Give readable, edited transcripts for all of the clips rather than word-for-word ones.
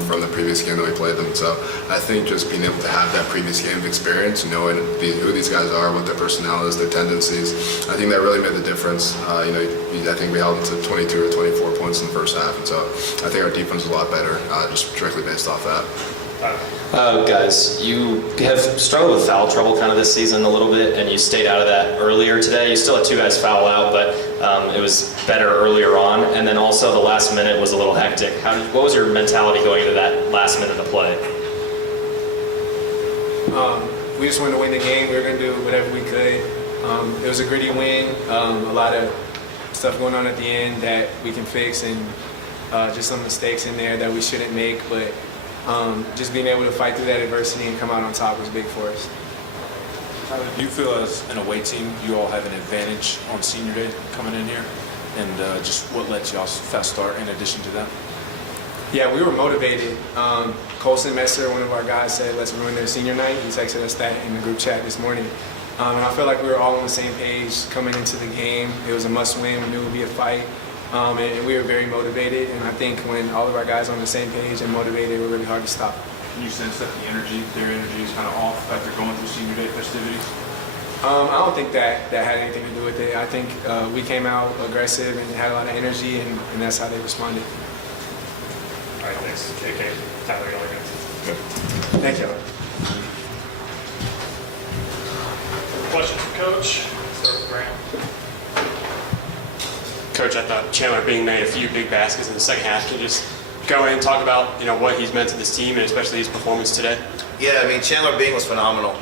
from the previous game that we played them. So I think just being able to have that previous game of experience, knowing who these guys are, what their personnel is, their tendencies, I think that really made the difference. I think we held them to 22 or 24 points in the first half, and so I think our defense was a lot better, just directly based off that. Guys, you have struggled with foul trouble kind of this season a little bit, and you stayed out of that earlier today. You still had 2 guys foul out, but it was better earlier on, and then also the last minute was a little hectic. What was your mentality going into that last minute of play? We just wanted to win the game. We were going to do whatever we could. It was a gritty win. A lot of stuff going on at the end that we can fix, and just some mistakes in there that we shouldn't make, but just being able to fight through that adversity and come out on top was big for us. Do you feel as an away team you all have an advantage on senior day coming in here? And just what led to y'all's fast start in addition to that? Yeah, we were motivated. Colson Messer, one of our guys, said, let's ruin their senior night. He texted us that in the group chat this morning. And I felt like we were all on the same page coming into the game. It was a must-win. We knew it would be a fight. And we were very motivated. And I think when all of our guys are on the same page and motivated, we're really hard to stop. Can you sense that their energy is kind of off after going through senior day festivities? I don't think that had anything to do with it. I think we came out aggressive and had a lot of energy, and that's how they responded. All right, thanks. KK, Tyler, y'all again. Good. Thank you. Questions for Coach? Start with Graham. Coach, I thought Chandler Bing made a few big baskets in the second half. Can you just go in and talk about what he's meant to this team and especially his performance today? Yeah, I mean, Chandler Bing was phenomenal.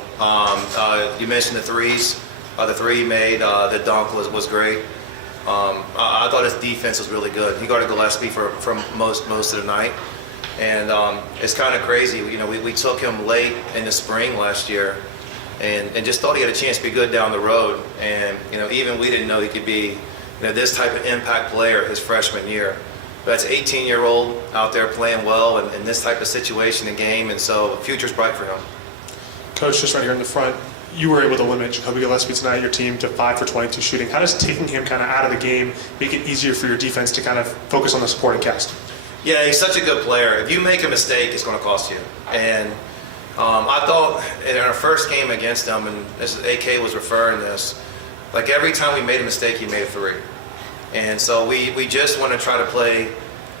You mentioned the threes. The three he made, the dunk was great. I thought his defense was really good. He guarded Gillespie for most of the night. And it's kind of crazy. We took him late in the spring last year and just thought he had a chance to be good down the road. And, even we didn't know he could be this type of impact player his freshman year. That's an 18-year-old out there playing well in this type of situation and game, and so the future's bright for him. Coach, just right here in the front, you were able to limit Jacoby Gillespie tonight, your team, to 5 for 22 shooting. How does taking him kind of out of the game make it easier for your defense to kind of focus on the supporting cast? Yeah, he's such a good player. If you make a mistake, it's going to cost you. And I thought in our first game against them, and as AK was referring this, like every time we made a mistake, he made a three. And so we just want to try to play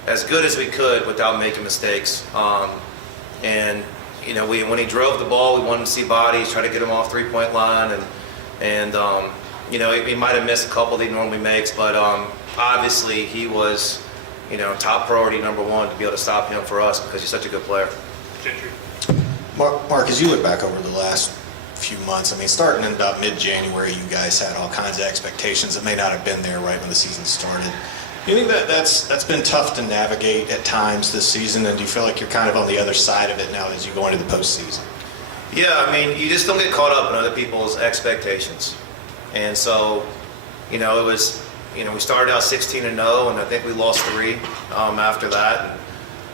as good as we could without making mistakes. When he drove the ball, we wanted to see bodies, try to get him off three-point line, and he might have missed a couple that he normally makes, but obviously he was top priority number one to be able to stop him for us because he's such a good player. Gentry. Mark, as you look back over the last few months, starting in about mid-January, you guys had all kinds of expectations that may not have been there right when the season started. Do you think that's been tough to navigate at times this season, and do you feel like you're kind of on the other side of it now as you go into the postseason? Yeah, you just don't get caught up in other people's expectations. And so, it was, we started out 16-0, and I think we lost 3 after that.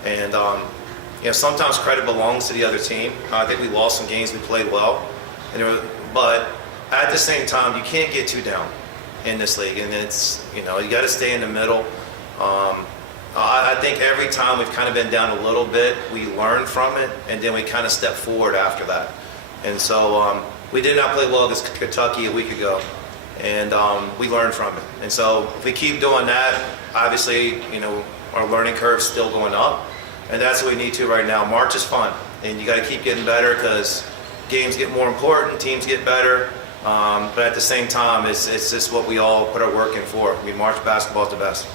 And sometimes credit belongs to the other team. I think we lost some games we played well. But at the same time, you can't get too down in this league, and it's you got to stay in the middle. I think every time we've kind of been down a little bit, we learn from it, and then we kind of step forward after that. And so we did not play well against Kentucky a week ago, and we learned from it. And so if we keep doing that, obviously our learning curve's still going up, and that's what we need to right now. March is fun, and you got to keep getting better because games get more important, teams get better, but at the same time, it's just what we all put our work in for. March basketball is the best.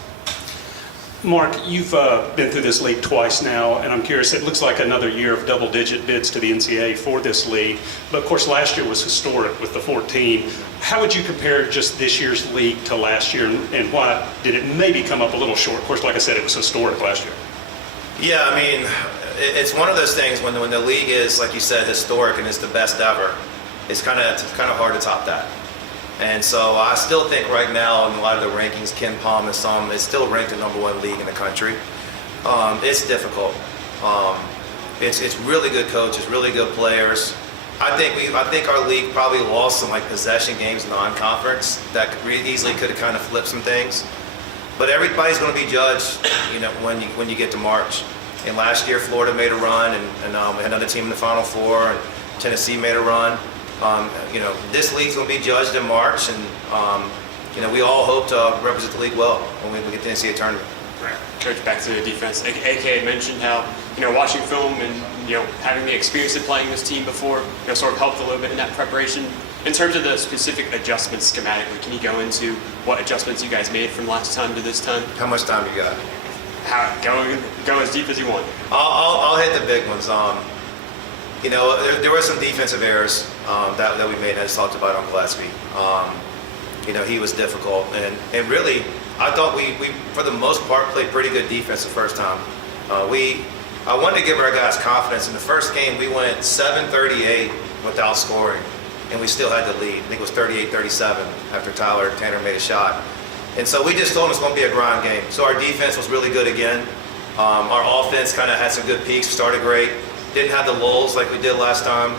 Mark, you've been through this league twice now, and I'm curious, it looks like another year of double-digit bids to the NCAA for this league, but of course last year was historic with the 14. How would you compare just this year's league to last year, and why did it maybe come up a little short? Of course, like I said, it was historic last year. Yeah, it's one of those things when the league is, like you said, historic and it's the best ever. It's kind of hard to top that. And so I still think right now in a lot of the rankings, Ken Palm and some, it's still ranked the #1 league in the country. It's difficult. It's really good coaches, really good players. I think our league probably lost some possession games non-conference that easily could have kind of flipped some things. But everybody's going to be judged, when you get to March. And last year, Florida made a run, and we had another team in the Final Four, and Tennessee made a run. This league's going to be judged in March, and we all hope to represent the league well when we get to the NCAA tournament. Right. Coach, back to the defense. AK had mentioned how, watching film and, having the experience of playing this team before, sort of helped a little bit in that preparation. In terms of the specific adjustments schematically, can you go into what adjustments you guys made from last time to this time? How much time you got? Go as deep as you want. I'll hit the big ones. There were some defensive errors that we made, as talked about on Gillespie. He was difficult, and really, I thought we for the most part played pretty good defense the first time. I wanted to give our guys confidence. In the first game, we went 7-38 without scoring, and we still had the lead. I think it was 38-37 after Tyler Tanner made a shot. And so we just told them it's going to be a grind game. So our defense was really good again. Our offense kind of had some good peaks, started great. Didn't have the lulls like we did last time.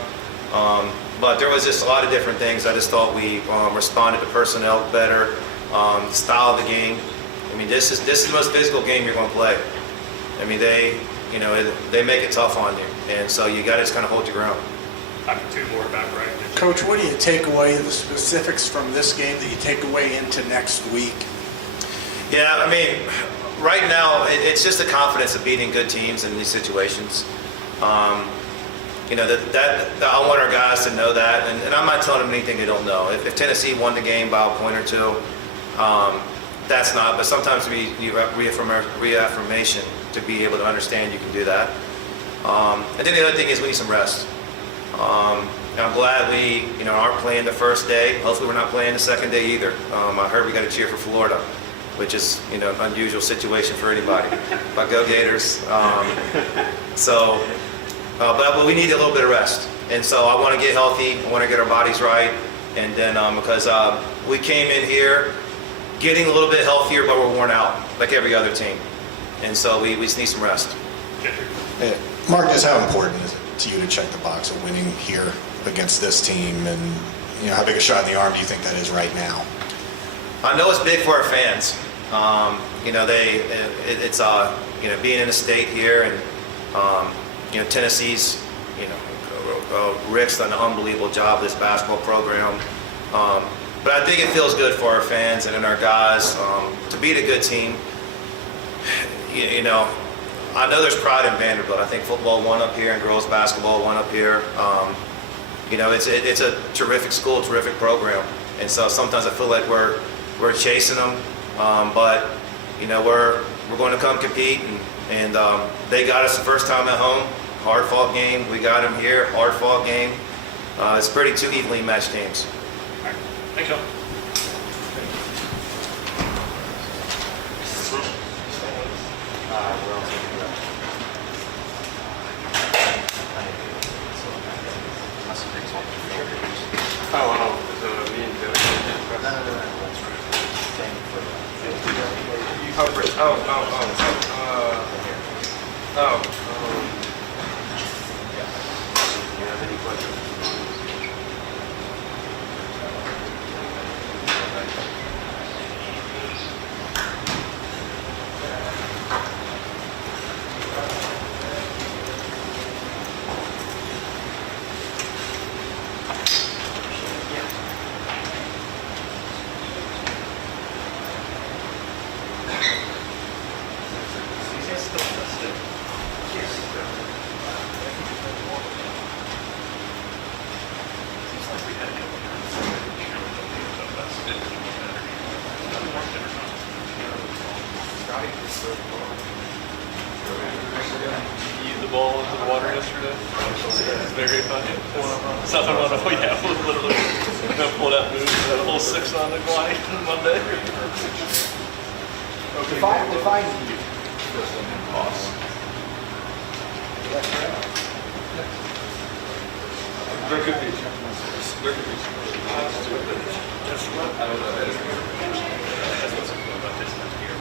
But there was just a lot of different things. I just thought we responded to personnel better, the style of the game. I mean, this is the most physical game you're going to play. I mean, they make it tough on you. And so you got to just kind of hold your ground. I have two more back right. Coach, what do you take away, the specifics from this game that you take away into next week? Yeah, I mean, right now, it's just the confidence of beating good teams in these situations. I want our guys to know that, and I'm not telling them anything they don't know. If Tennessee won the game by a point or two, that's not, but sometimes you have reaffirmation to be able to understand you can do that. And then the other thing is we need some rest. I'm glad we aren't playing the first day. Hopefully we're not playing the second day either. I heard we got to cheer for Florida, which is an unusual situation for anybody. But go Gators. But we need a little bit of rest. And so I want to get healthy. I want to get our bodies right. And then because we came in here getting a little bit healthier, but we're worn out like every other team. And so we just need some rest. Yeah. Mark, just how important is it to you to check the box of winning here against this team, and how big a shot in the arm do you think that is right now? I know it's big for our fans. It's being in the state here, and Tennessee's Rick's done an unbelievable job with this basketball program. But I think it feels good for our fans and our guys to beat a good team. I know there's pride in Vanderbilt. I think football won up here and girls basketball won up here. It's a terrific school, terrific program, and so sometimes I feel like we're chasing them, but we're going to come compete, and they got us the first time at home, hard fought game. We got them here, hard fought game. It's pretty two evenly matched teams. All right. Thanks, y'all. The ball into the water yesterday. Very funny. Something on the yeah, literally pulled out moves, had a whole 6 on the glide Monday. Define Boss. There could be. There could be. I don't know. That's what's cool about this time here.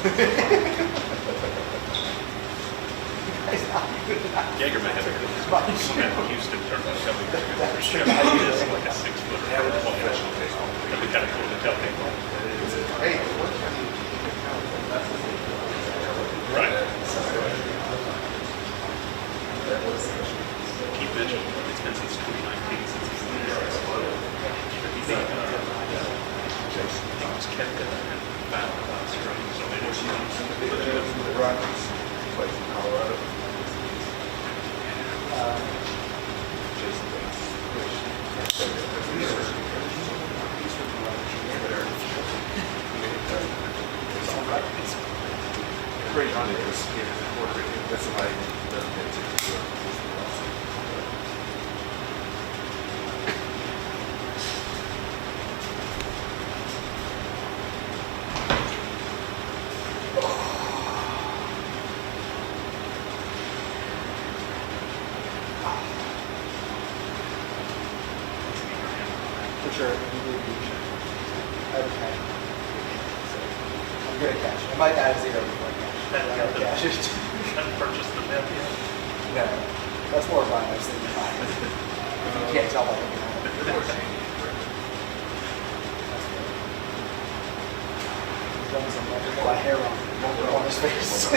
Jaeger may have a good Houston tournament coming. Like a 6-footer. That'd be kind of cool to tell people. Right. Keith Mitchell, it's been since 2019 since he's been there. He was kept in and found without strings. So maybe Pretty on it, that's why it doesn't get to For sure. I have a cash. I'm good at cash. I might add 0 before cash. I have cash. haven't purchased the net yet. No, that's more fun. I was thinking fine. If you can't tell by looking at it. He's done some electrical hair on his face.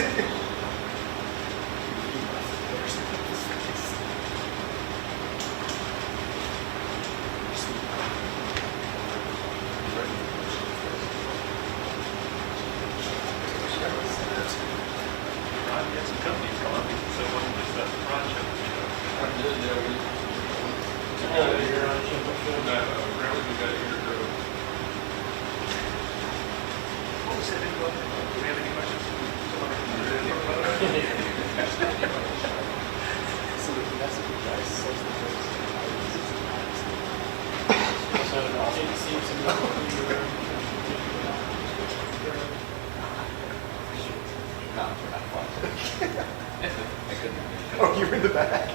Oh, you were in the back?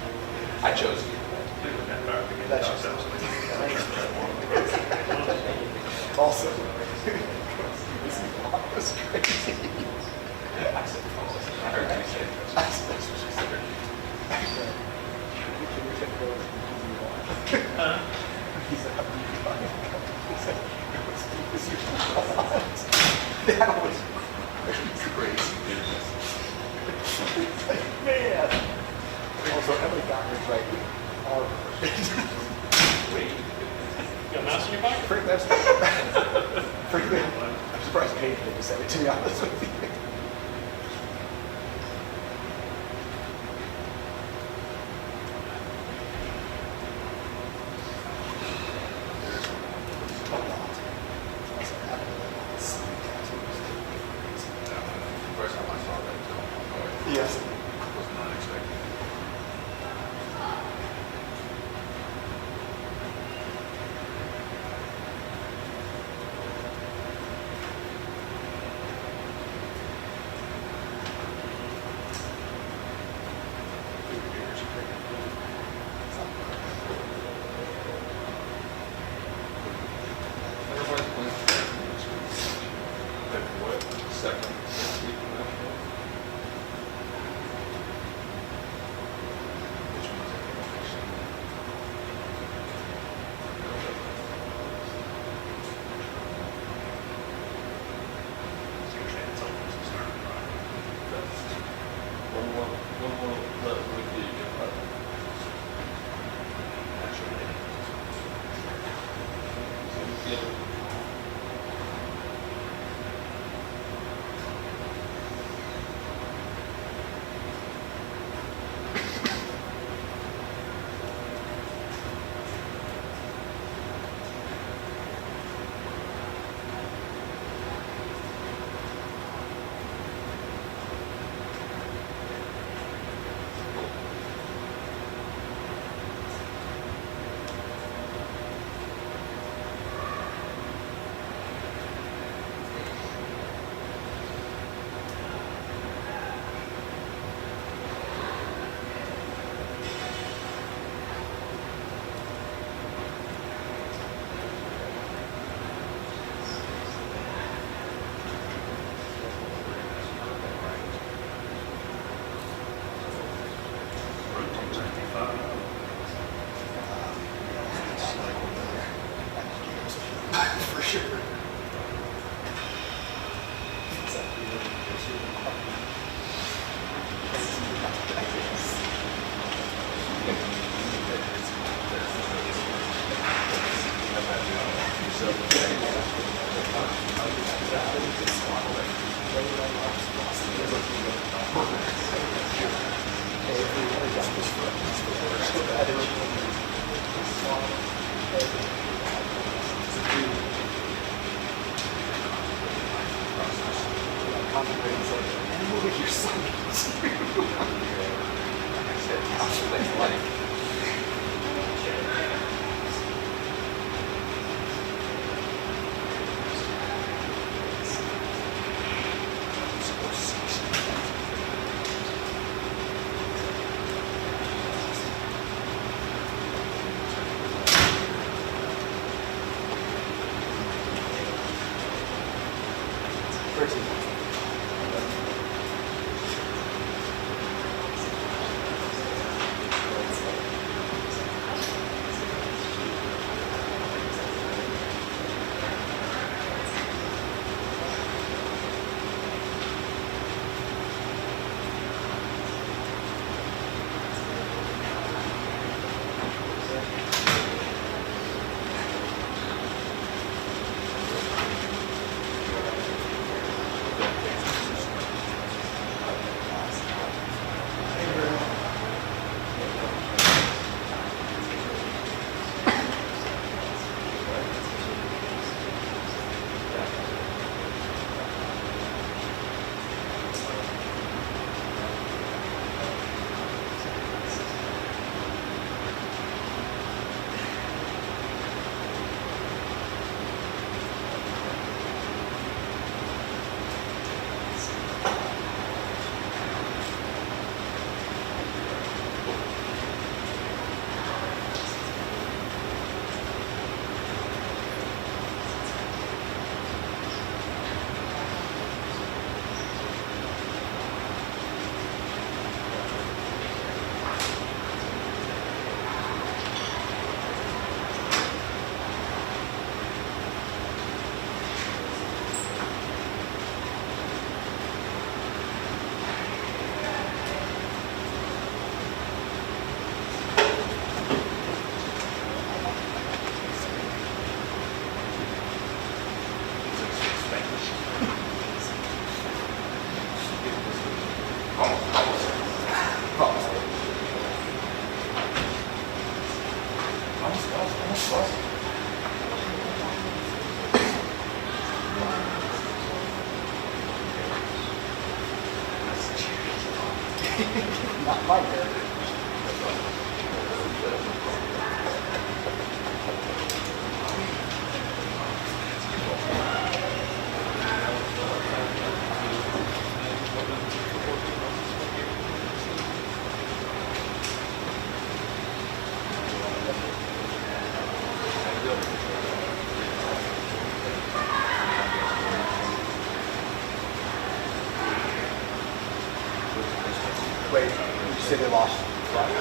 I chose you. That's awesome. That's crazy. I said false. I heard you say false. I said that's what she said. He's like, that was crazy. Man. Also, Emily Gotner's right. Wait. You got a mouse in your pocket? Frankly, I'm surprised Paige didn't say it, to be honest with you. First time I saw that, Yes. was not expecting. Second. For sure. Not my turn. Wait, did you say they lost twice?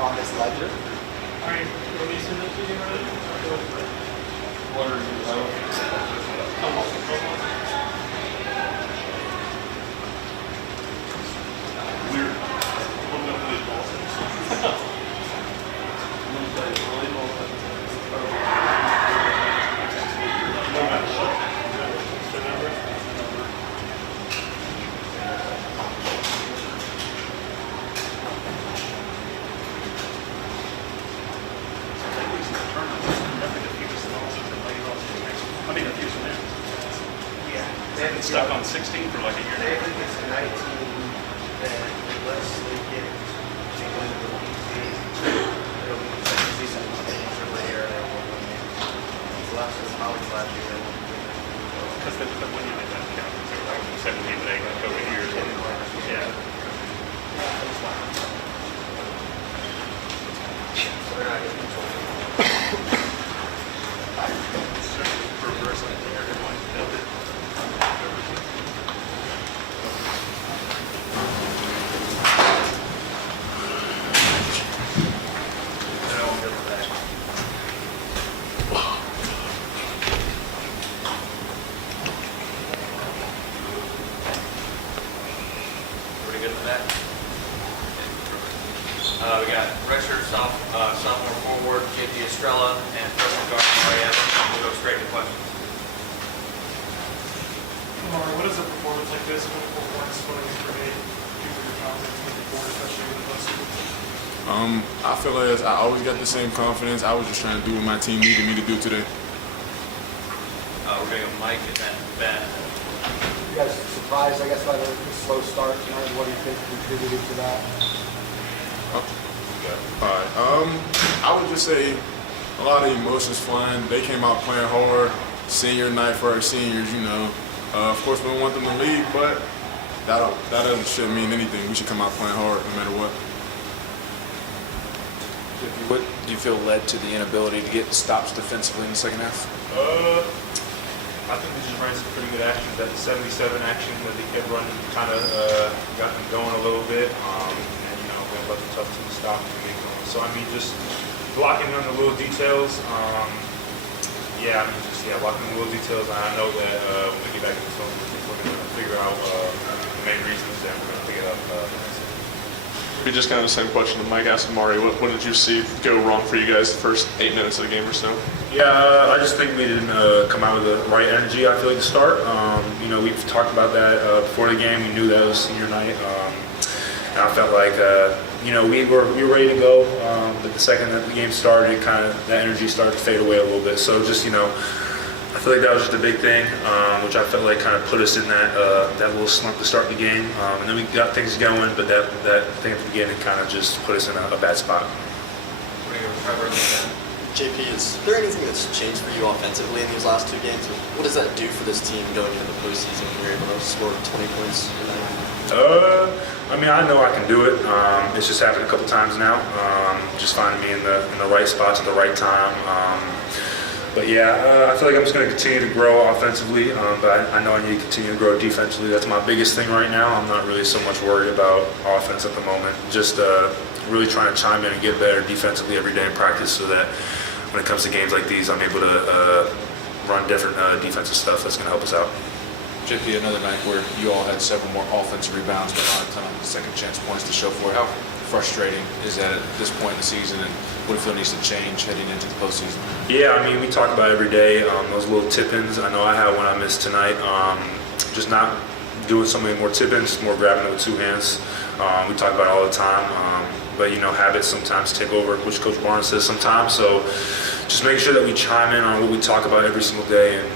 On this ledger? Stuck on 16 for like a year. They think it's 19, and unless they get to go into the league, it'll be the second season for the year. So last was Holly's last year. Because when you make that count, it's like 17 to 8 COVID years. Yeah. So they're not getting control. Reverse engineered it like build it. got redshirt sophomore forward JP Estrella and freshman guard Mari Evans. We'll go straight to questions. Omar, what does a performance like this, 24 points, 20 per game, do for your confidence moving forward, especially with the postseason? I feel like I always got the same confidence. I was just trying to do what my team needed me to do today. We're going to go Mike and then Ben. You guys surprised, I guess, by the slow start tonight? What do you think contributed to that? All right. I would just say a lot of emotions flying. They came out playing hard. Senior night for our seniors, you know. Of course, we don't want them to leave, but that shouldn't mean anything. We should come out playing hard no matter what. What do you feel led to the inability to get stops defensively in the second half? I think we just ran some pretty good action. That 77 action that they kept running kind of got them going a little bit. And, you know, we let the tough team stop and get going. So, I mean, just blocking on the little details. Blocking the little details. And I know that when we get back in the zone, we're going to figure out the main reasons and we're going to pick it up next. Maybe just kind of the same question that Mike asked Mari. What did you see go wrong for you guys the first 8 minutes of the game or so? Yeah, I just think we didn't come out with the right energy, I feel like, to start. You know, we've talked about that before the game. We knew that was senior night. And I felt like, you know, we were ready to go. But the second that the game started, kind of that energy started to fade away a little bit. So just, you know, I feel like that was just a big thing, which I felt like kind of put us in that little slump to start the game. And then we got things going, but that thing at the beginning kind of just put us in a bad spot. We're going to go Trevor and then Ben. JP, is there anything that's changed for you offensively in these last 2 games? And what does that do for this team going into the postseason when you're able to score 20 points a night? I mean, I know I can do it. It's just happened a couple times now. Just finding me in the right spots at the right time. But yeah, I feel like I'm just going to continue to grow offensively, but I know I need to continue to grow defensively. That's my biggest thing right now. I'm not really so much worried about offense at the moment. Just really trying to chime in and get better defensively every day in practice so that when it comes to games like these, I'm able to run different defensive stuff that's going to help us out. JP, another night where you all had several more offensive rebounds, but not a ton of second chance points to show for it. How frustrating is that at this point in the season, and what do you feel needs to change heading into the postseason? Yeah, I mean, we talk about every day, those little tip-ins. I know I had one I missed tonight. Just not doing so many more tip-ins, more grabbing it with 2 hands. We talk about it all the time. But, you know, habits sometimes take over, which Coach Barnes says sometimes. So just making sure that we chime in on what we talk about every single day and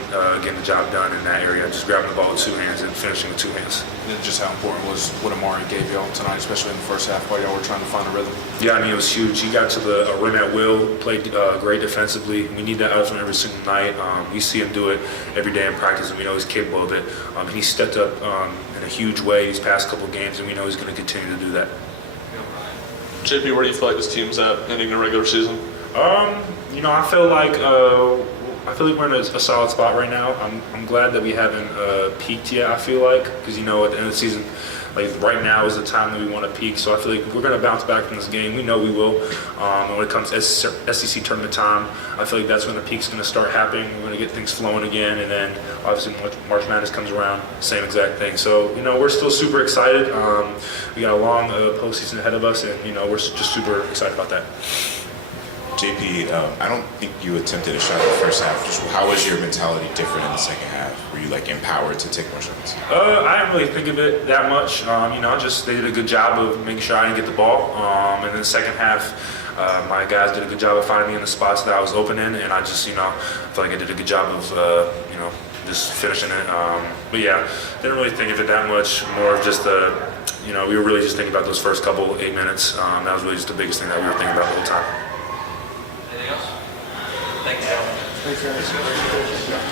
getting the job done in that area. Just grabbing the ball with 2 hands and finishing with 2 hands. And then just how important was what Amari gave y'all tonight, especially in the first half while y'all were trying to find a rhythm? Yeah, I mean, it was huge. He got to the rim at will, played great defensively. We need that out of him every single night. We see him do it every day in practice, and we know he's capable of it. And he stepped up in a huge way these past couple of games, and we know he's going to continue to do that. JP, where do you feel like this team's at ending the regular season? You know, I feel like we're in a solid spot right now. I'm glad that we haven't peaked yet. I feel like because you know at the end of the season, like right now is the time that we want to peak. So I feel like we're going to bounce back from this game. We know we will. And when it comes to SEC tournament time, I feel like that's when the peak's going to start happening. We're going to get things flowing again, and then obviously March Madness comes around, same exact thing. So you know we're still super excited. We got a long postseason ahead of us, and you know we're just super excited about that. JP, I don't think you attempted a shot in the first half. Just how was your mentality different in the second half? Were you like empowered to take more shots? I didn't really think of it that much. You know, just they did a good job of making sure I didn't get the ball. And then the second half, my guys did a good job of finding me in the spots that I was open in, and I just, you know, feel like I did a good job of, you know, just finishing it. But yeah, didn't really think of it that much. More of just you know, we were really just thinking about those first couple 8 minutes. That was really just the biggest thing that we were thinking about the whole time. Anything else? Thank you, gentlemen. Thanks, guys.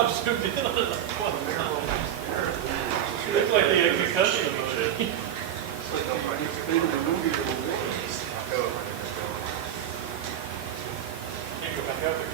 I'm zoomed in on it. You look like the concussion emoji. Can't go back out there.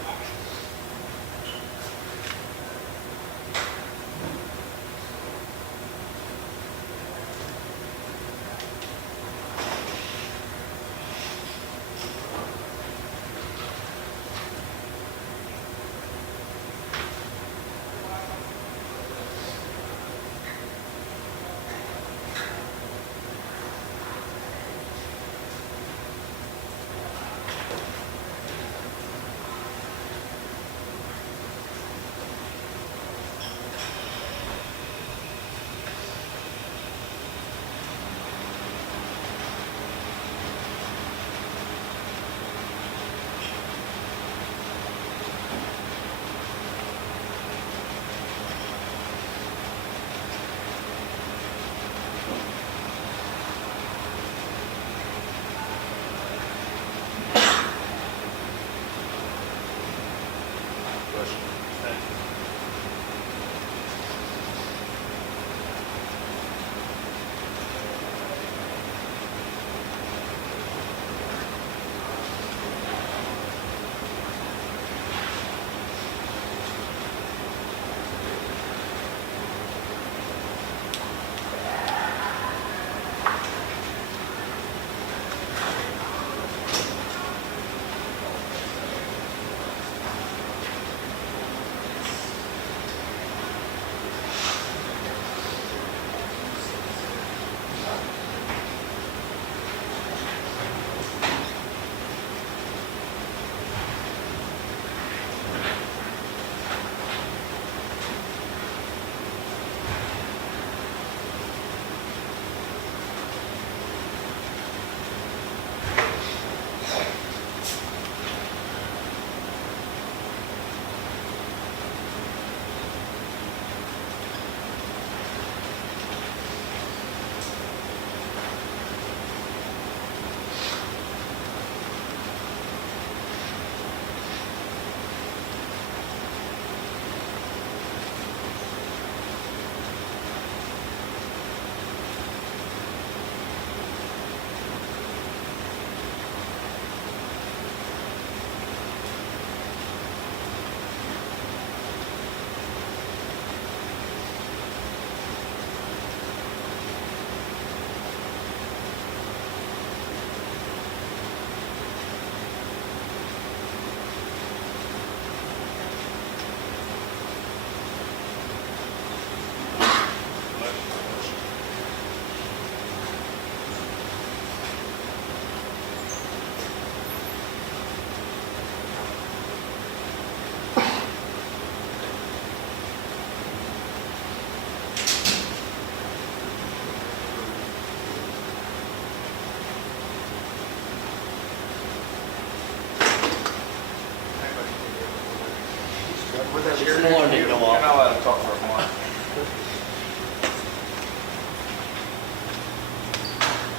Good morning, Noah. You're not allowed to talk for a month.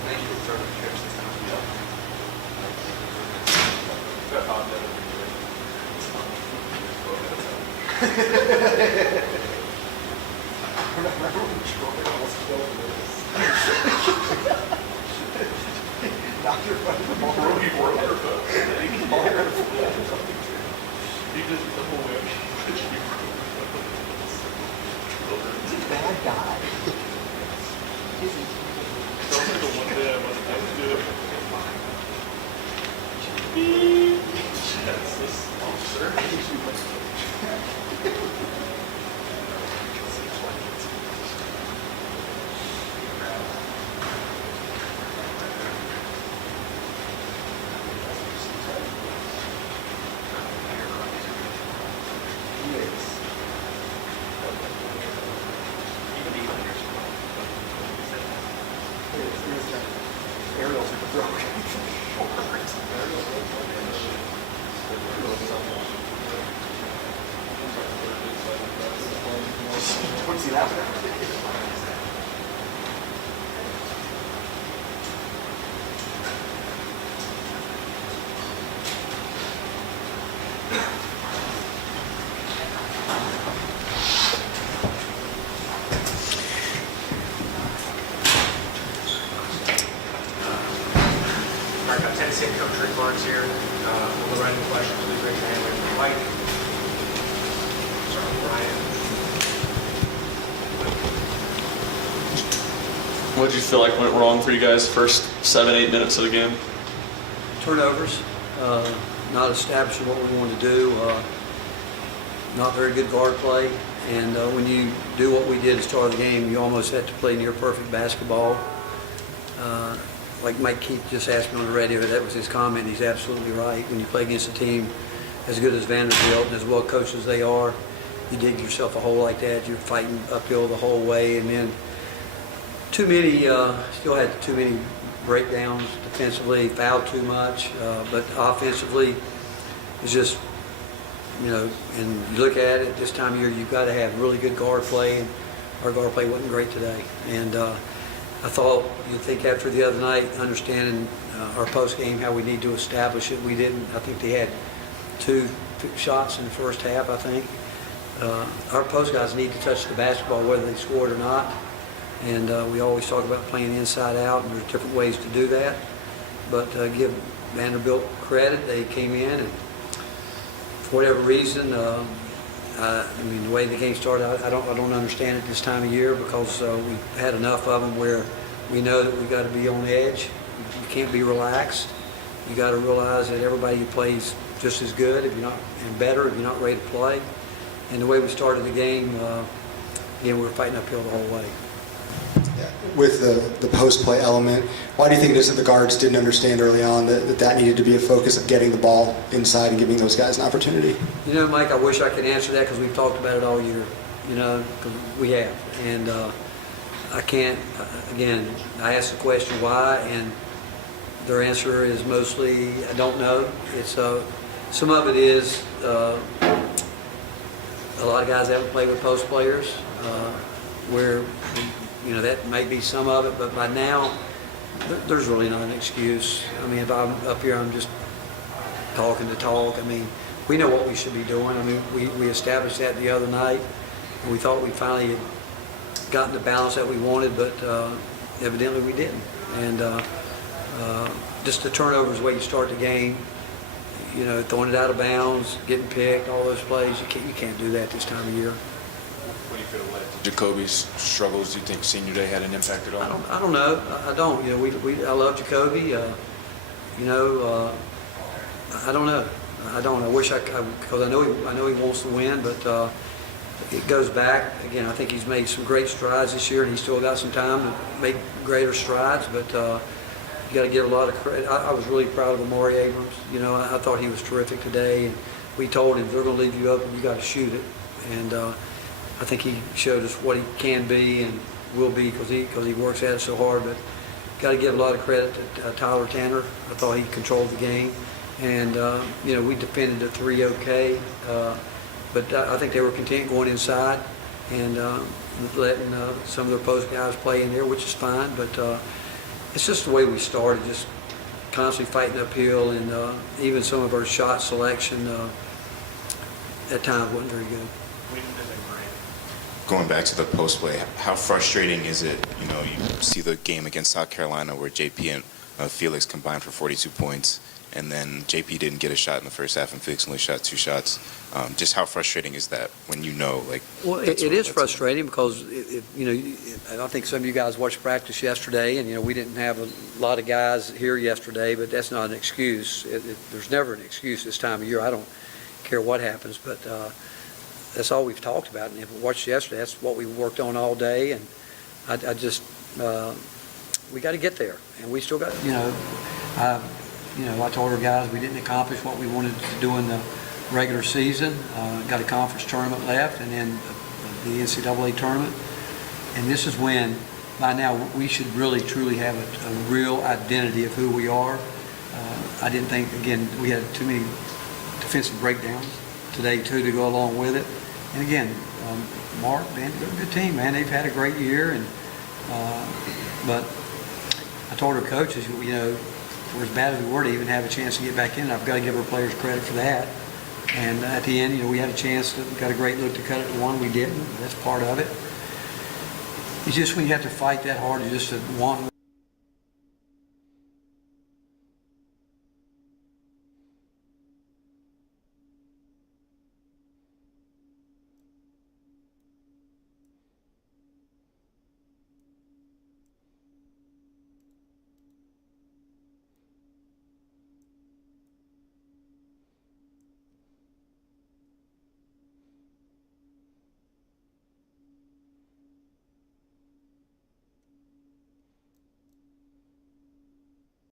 Thank you for the trips this time. Remember when Troy almost killed me? Now you're running the ball. He just double whammy. He's a bad guy. Those are the one day I wasn't able to do it. That's this officer. Ariel's super throw. Want to see that? All right, got Tennessee Coach Rick Barnes here. We'll go right into questions. Please raise your hand when you like. Start with Brian. What did you feel like went wrong for you guys first 7-8 minutes of the game? Turnovers, not establishing what we wanted to do, not very good guard play, and when you do what we did at the start of the game, you almost had to play near perfect basketball. Like Mike Keith just asked me on the radio, that was his comment, he's absolutely right. When you play against a team as good as Vanderbilt and as well coached as they are, you dig yourself a hole like that, you're fighting uphill the whole way, and then still had too many breakdowns defensively, fouled too much, but offensively, it's just, and you look at it this time of year, you've got to have really good guard play, and our guard play wasn't great today. And I thought, you'd think after the other night, understanding our post game, how we need to establish it, we didn't. I think they had 2 shots in the first half, I think. Our post guys need to touch the basketball whether they scored or not. And we always talk about playing inside out, and there's different ways to do that. But give Vanderbilt credit, they came in, and for whatever reason, the way the game started, I don't understand it this time of year, because we've had enough of them where we know that we've got to be on edge. You can't be relaxed. You got to realize that everybody plays just as good, if you're not, and better if you're not ready to play. And the way we started the game, again, we were fighting uphill the whole way. With the post-play element, why do you think it is that the guards didn't understand early on that needed to be a focus of getting the ball inside and giving those guys an opportunity? Mike, I wish I could answer that, because we've talked about it all year, because we have. And I can't, again, I asked the question why, and their answer is mostly, I don't know. It's some of it is a lot of guys haven't played with post players, where that may be some of it, but by now, there's really not an excuse. I mean, if I'm up here, I'm just talking to talk. I mean, we know what we should be doing. I mean, we established that the other night, and we thought we finally had gotten the balance that we wanted, but evidently we didn't. And just the turnovers, the way you start the game, throwing it out of bounds, getting picked, all those plays, you can't do that this time of year. What do you feel led to Jacoby's struggles? Do you think senior day had an impact at all? I don't know. I don't. I love Jacoby. I don't know. I don't. I wish I could, because I know he wants to win, but it goes back again. I think he's made some great strides this year, and he's still got some time to make greater strides. But you got to give a lot of credit. I was really proud of Amari Abrams. I thought he was terrific today, and we told him, if they're going to leave you open, you got to shoot it. And I think he showed us what he can be and will be, because he works at it so hard. But got to give a lot of credit to Tyler Tanner. I thought he controlled the game, and we defended the 3 okay. But I think they were content going inside and letting some of their post guys play in there, which is fine. But it's just the way we started, just constantly fighting uphill, and even some of our shot selection at times wasn't very good. Going back to the post play, how frustrating is it? You see the game against South Carolina where JP and Felix combined for 42 points, and then JP didn't get a shot in the first half, and Felix only shot 2 shots. Just how frustrating is that when Well, it is frustrating, because I think some of you guys watched practice yesterday, and we didn't have a lot of guys here yesterday, but that's not an excuse. There's never an excuse this time of year. I don't care what happens, but that's all we've talked about. And if we watched yesterday, that's what we worked on all day, and I just we got to get there, and we still got I told our guys we didn't accomplish what we wanted to do in the regular season. Got a conference tournament left, and then the NCAA tournament. And this is when, by now, we should really, truly have a real identity of who we are. I didn't think, again, we had too many defensive breakdowns today, too, to go along with it. And again, Mark, man, they're a good team, man. They've had a great year, and but I told our coaches, we're as bad as we were to even have a chance to get back in. I've got to give our players credit for that. And at the end, we had a chance, got a great look to cut it to 1. We didn't. That's part of it. It's just when you have to fight that hard, you just want